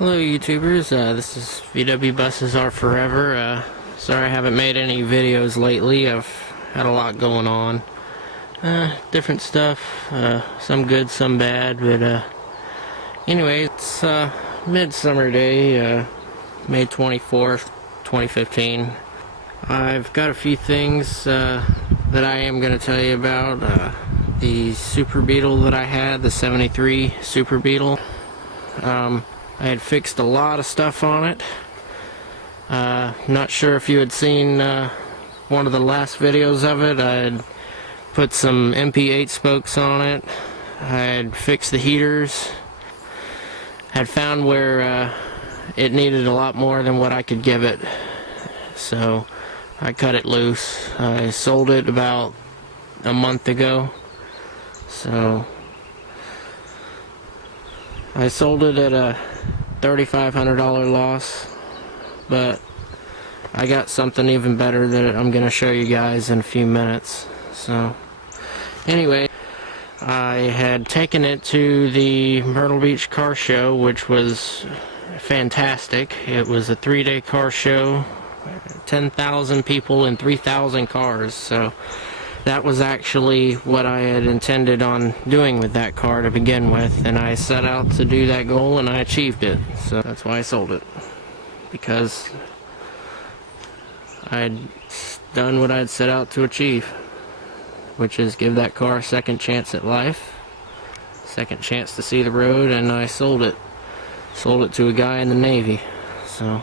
Hello YouTubers, this is VW Buses Are Forever. Sorry I haven't made any videos lately. I've had a lot going on. Different stuff, some good, some bad, but anyway, it's Midsummer Day, May 24th, 2015. I've got a few things that I am going to tell you about. The Super Beetle that I had, the 73 Super Beetle. I had fixed a lot of stuff on it. Not sure if you had seen one of the last videos of it. I had put some MP8 spokes on it. I had fixed the heaters. Had found where it needed a lot more than what I could give it. So I cut it loose. I sold it about a month ago. So I sold it at a $3,500 loss, but I got something even better that I'm going to show you guys in a few minutes. So anyway, I had taken it to the Myrtle Beach car show, which was fantastic. It was a 3-day car show, 10,000 people and 3,000 cars. So that was actually what I had intended on doing with that car to begin with, and I set out to do that goal and I achieved it. So that's why I sold it, because I'd done what I'd set out to achieve, which is give that car a second chance at life, second chance to see the road, and I sold it. Sold it to a guy in the Navy. So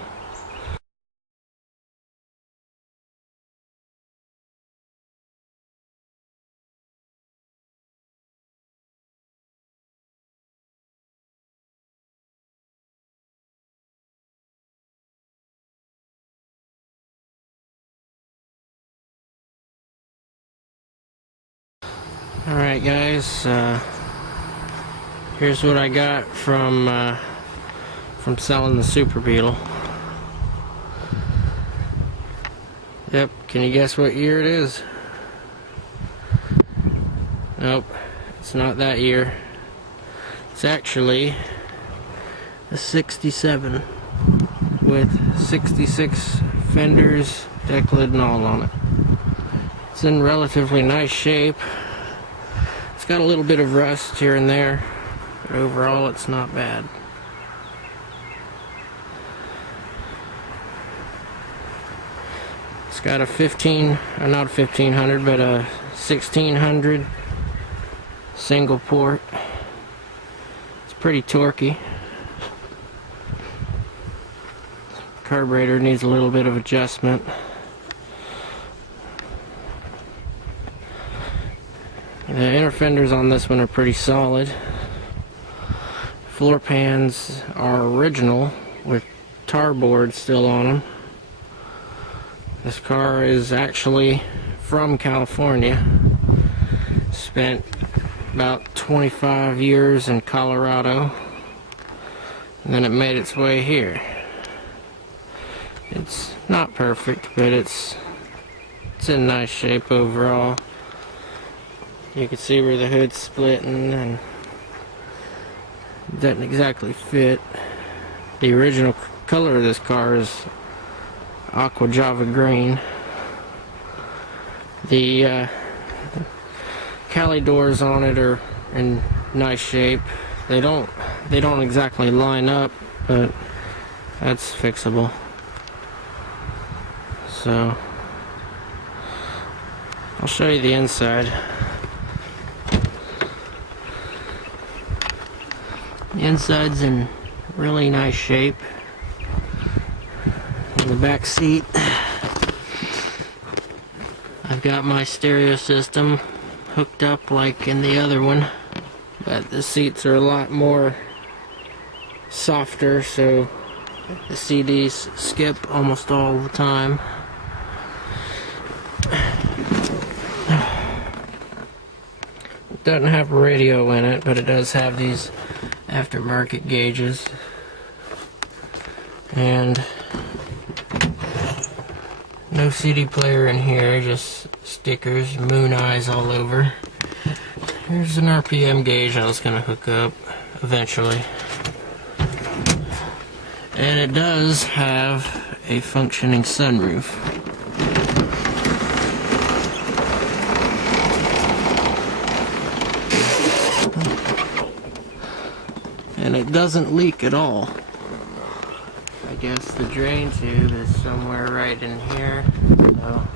alright guys, here's what I got from selling the Super Beetle. Yep, can you guess what year it is? Nope, it's not that year. It's actually a 67 with 66 fenders, deck lid and all on it. It's in relatively nice shape. It's got a little bit of rust here and there, but overall it's not bad. It's got a not a 1500, but a 1600 single port. It's pretty torquey. Carburetor needs a little bit of adjustment. The inner fenders on this one are pretty solid. Floor pans are original with tar boards still on them. This car is actually from California. Spent about 25 years in Colorado, and then it made its way here. It's not perfect, but it's in nice shape overall. You can see where the hood's splitting and it doesn't exactly fit. The original color of this car is aqua java green. The Cali doors on it are in nice shape. They don't exactly line up, but that's fixable. So I'll show you the inside. The inside's in really nice shape. In the back seat, I've got my stereo system hooked up like in the other one, but the seats are a lot more softer, so the CDs skip almost all the time. It doesn't have a radio in it, but it does have these aftermarket gauges, and no CD player in here, just stickers, moon eyes all over. Here's an RPM gauge I was going to hook up eventually. And it does have a functioning sunroof. And it doesn't leak at all. I guess the drain tube is somewhere right in here. So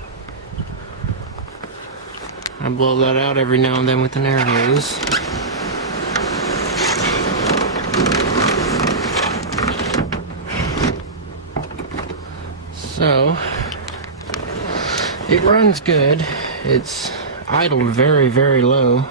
I blow that out every now and then with an air hose. So it runs good. It's idled very, very low.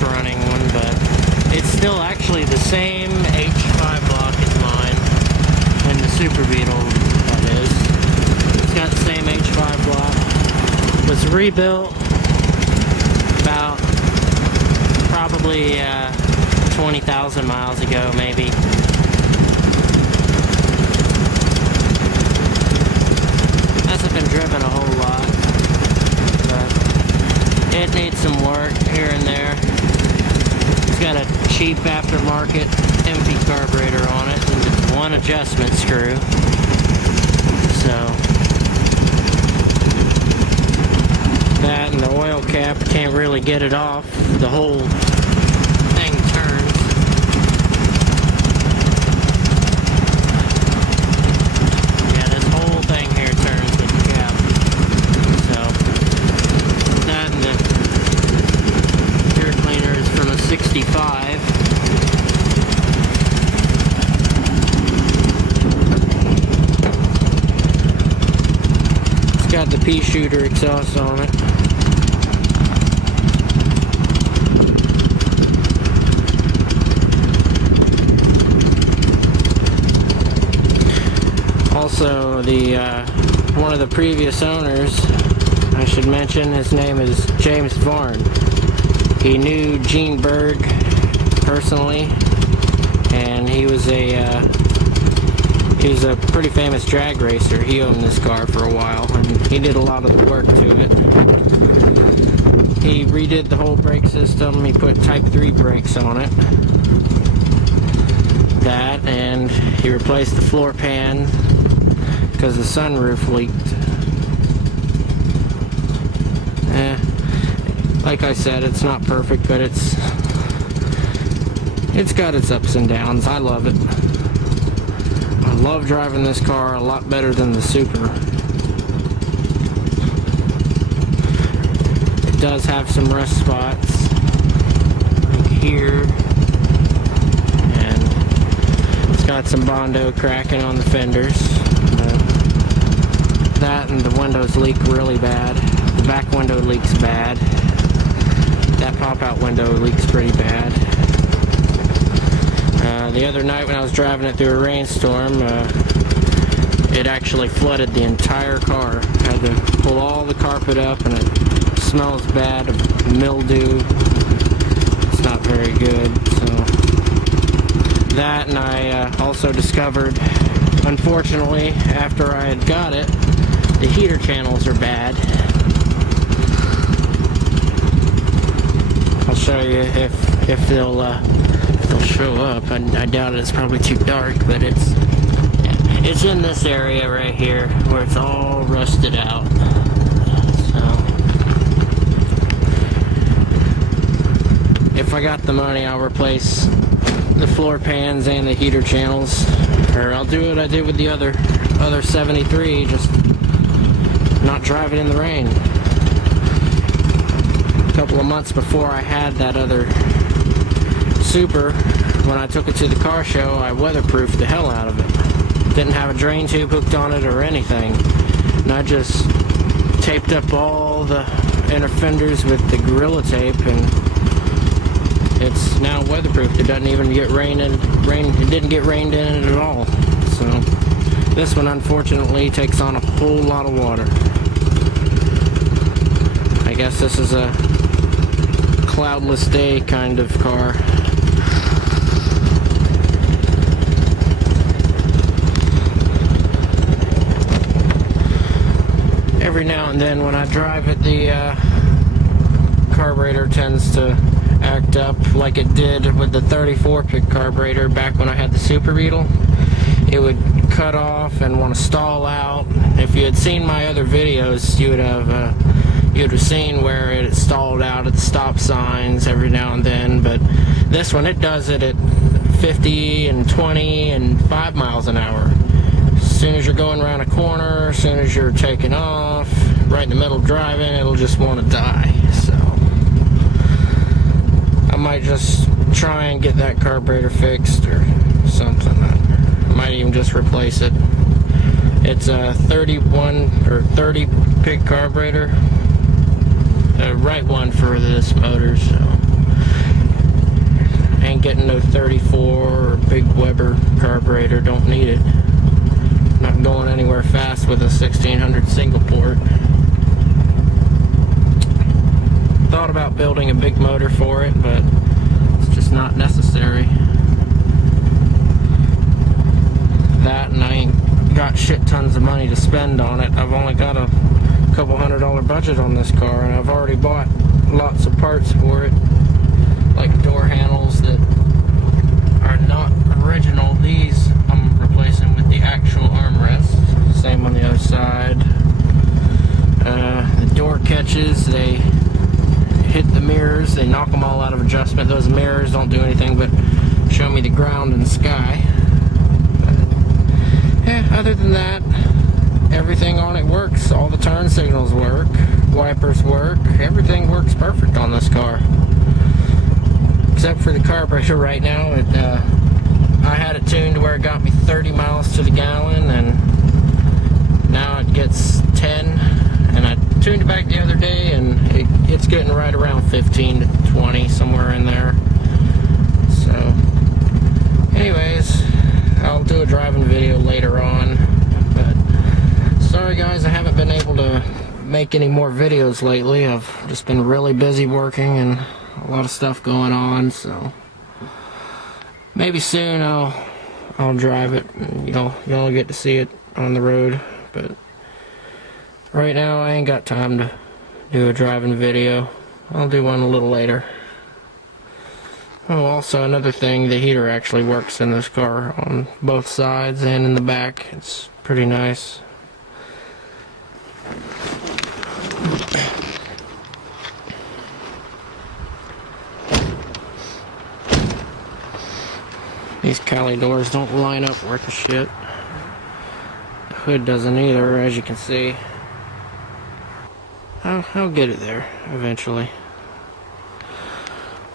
Running one, but it's still actually the same H5 block as mine, and the Super Beetle, that is. It's got the same H5 block. It was rebuilt about probably 20,000 miles ago, maybe. Hasn't been driven a whole lot, but it needs some work here and there. Got a cheap aftermarket empty carburetor on it and one adjustment screw. So that and the oil cap, can't really get it off. The whole thing turns. Yeah, this whole thing here turns with the cap. So that and the air cleaner is from a 65. It's got the pea shooter exhaust on it. Also, the one of the previous owners, I should mention, his name is James Varn. He knew Gene Berg personally, and he was a pretty famous drag racer. He owned this car for a while, and he did a lot of the work to it. He redid the whole brake system. He put Type 3 brakes on it. That, and he replaced the floor pan because the sunroof leaked. Like I said, it's not perfect, but it's got its ups and downs. I love it. I love driving this car a lot better than the Super. It does have some rust spots like here, and it's got some Bondo cracking on the fenders. That and the windows leak really bad. The back window leaks bad. That pop-out window leaks pretty bad. The other night when I was driving it through a rainstorm, it actually flooded the entire car. I had to pull all the carpet up, and it smells bad of mildew. It's not very good. So that, and I also discovered, unfortunately, after I had got it, the heater channels are bad. show you if they'll show up. I doubt it. It's probably too dark, but it's in this area right here where it's all rusted out. So if I got the money, I'll replace the floor pans and the heater channels, or I'll do what I did with the other 73, just not drive it in the rain. A couple of months before I had that other Super, when I took it to the car show, I weatherproofed the hell out of it. Didn't have a drain tube hooked on it or anything, and I just taped up all the inner fenders with the Gorilla Tape, and it's now weatherproofed. It doesn't even get it didn't get rained in it at all. So this one unfortunately takes on a whole lot of water. I guess this is a cloudless day kind of car. Every now and then when I drive it, the carburetor tends to act up like it did with the 34 pick carburetor back when I had the Super Beetle. It would cut off and want to stall out. If you had seen my other videos, you would have seen where it stalled out at the stop signs every now and then. But this one, it does it at 50 and 20 and 5 miles an hour. As soon as you're going around a corner, as soon as you're taking off, right in the middle of driving, it'll just want to die. So I might just try and get that carburetor fixed or something. I might even just replace it. It's a 31 or 30 pig carburetor, the right one for this motor, so ain't getting no 34 or big Weber carburetor, don't need it. Not going anywhere fast with a 1600 single port. Thought about building a big motor for it, but it's just not necessary. That, and I ain't got shit tons of money to spend on it. I've only got a couple $100 budget on this car, and I've already bought lots of parts for it, like door handles that are not original. These I'm replacing with the actual armrest. Same on the other side. The door catches, they hit the mirrors, they knock them all out of adjustment. Those mirrors don't do anything but show me the ground and the sky. But, yeah, other than that, everything on it works. All the turn signals work, wipers work, everything works perfect on this car. Except for the carburetor right now. I had it tuned to where it got me 30 miles to the gallon, and now it gets 10. And I tuned it back the other day, and it's getting right around 15 to 20, somewhere in there. So, anyways, I'll do a driving video later on. But sorry guys, I haven't been able to make any more videos lately. I've just been really busy working and a lot of stuff going on, so maybe soon I'll drive it and y'all get to see it on the road. But right now I ain't got time to do a driving video. I'll do one a little later. Oh, also another thing, the heater actually works in this car on both sides and in the back. It's pretty nice. These Cali doors don't line up worth a shit. The hood doesn't either, as you can see. I'll get it there eventually.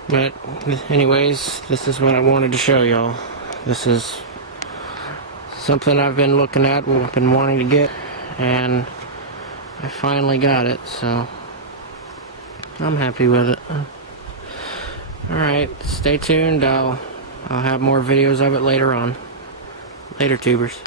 But anyways, this is what I wanted to show y'all. This is something I've been looking at, I've been wanting to get, and I finally got it, so I'm happy with it. Alright, stay tuned. I'll have more videos of it later on. Later, tubers.